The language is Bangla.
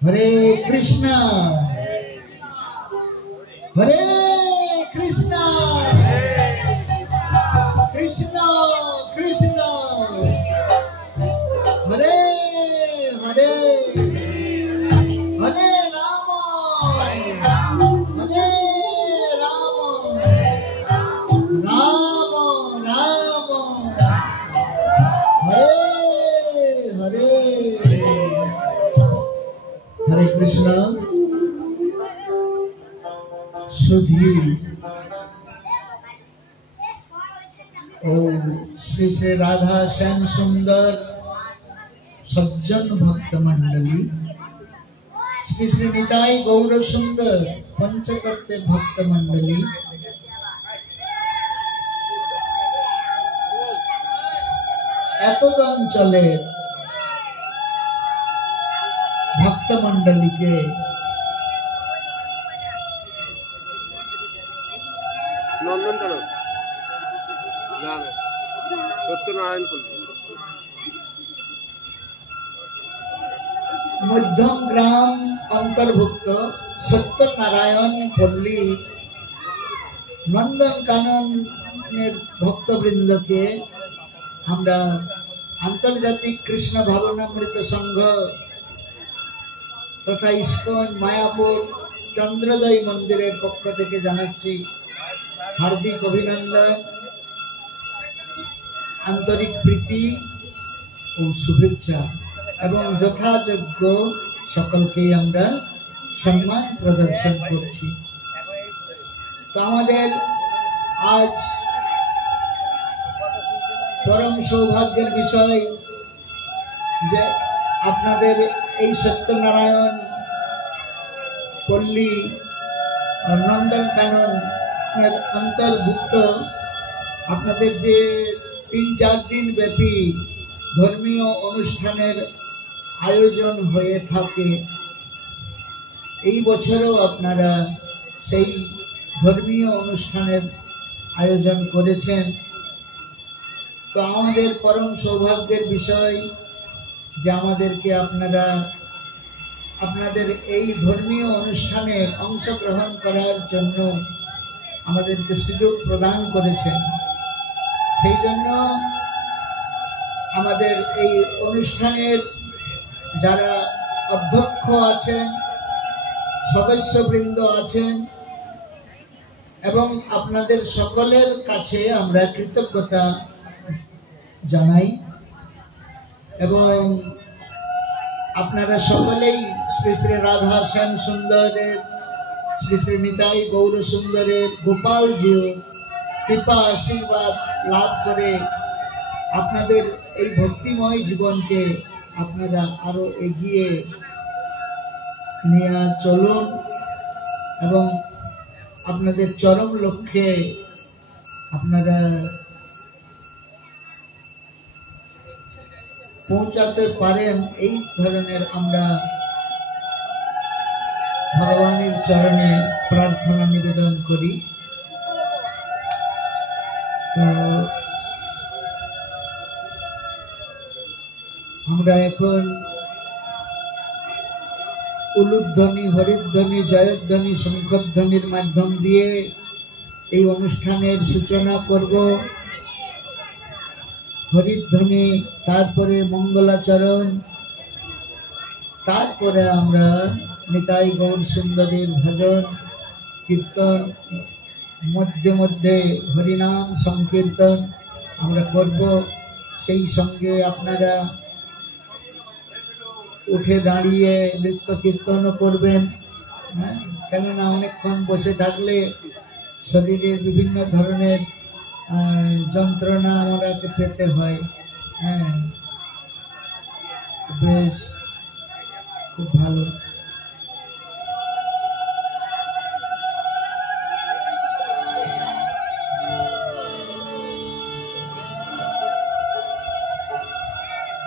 হরে কৃষ্ণ হরে কৃষ্ণ কৃষ্ণ কৃষ্ণ হরে হরে হরে রাম হরে রাম রাম রাম হরে হরে হরে কৃষ্ণ सुधी ओ श्री श्री राधा श्याम सुंदर सज्जन भक्त मंडली श्री श्री निताई गौर सुंदर पंचकर्ते भक्त मंडली एतद अंचले भक्त मंडली के नंदनकानन ना सत्यनारायणपुर मध्यम ग्राम अंतर्भुक्त सत्यनारायण पल्ली नंदनकानन भक्तवृंद के हमरा आंतर्जातिक कृष्ण भावनामृत संघ तथा इस्कन मायापुर चंद्रोदय मंदिर पक्ष থেকে জানাচ্ছি हार्दिक अभिनंदन आंतरिक प्रीति और शुभेच्छा एवं यथायोग्य सकलके आमरा सम्मान प्रदर्शन करছি। तो आमादेर आज परम सौभाग्येर विषय जे आपनादेर এই सत्यनारायण पल्ली नंदनकानन अंतर्भुक्त আপনাদের যে ৩-৪ দিন ব্যাপী ধর্মীয় অনুষ্ঠানের আয়োজন হয়ে থাকে এই বছরও আপনারা সেই ধর্মীয় অনুষ্ঠানের আয়োজন করেছেন। তো আমাদের পরম সৌভাগ্যের বিষয় যে আমাদেরকে আপনারা আপনাদের এই ধর্মীয় অনুষ্ঠানে অংশগ্রহণ করার জন্য আমাদেরকে সুযোগ প্রদান করেছেন। সেই জন্য আমাদের এই অনুষ্ঠানের যারা অধ্যক্ষ আছেন সদস্যবৃন্দ আছেন এবং আপনাদের সকলের কাছে আমরা কৃতজ্ঞতা জানাই এবং আপনারা সকলেই শ্রী শ্রী রাধা শ্যাম সুন্দরের श्री श्री निताई गौर सुंदर गोपाल जी कृपा आशीर्वाद लाभ करे आपनादेर এই ভক্তিময় জীবনকে আপনারা আরো এগিয়ে নিয়ে চলুন এবং আপনাদের চরম লক্ষ্যে আপনারা পৌঁছাতে পারেন এই ধরনের আমরা भगवान चरणे प्रार्थना निवेदन करी। तो আমরা এখন উলুধ্বনি হরিধ্বনি জয়ধ্বনি শঙ্খধ্বনির মাধ্যম দিয়ে এই অনুষ্ঠানের সূচনা করব। হরিধ্বনি তারপরে মঙ্গলাচরণ তারপরে আমরা निताई गौर सुंदर भजन कीर्तन मध्य मध्य हरिनाम संकीर्तन আমরা করব। সেই সঙ্গে আপনারা উঠে দাঁড়িয়ে নৃত্য কীর্তনও করবেন। কেননা অনেকক্ষণ বসে থাকলে শরীরের বিভিন্ন ধরনের যন্ত্রণা আমাদেরকে পেতে হয়। বেশ খুব ভালো।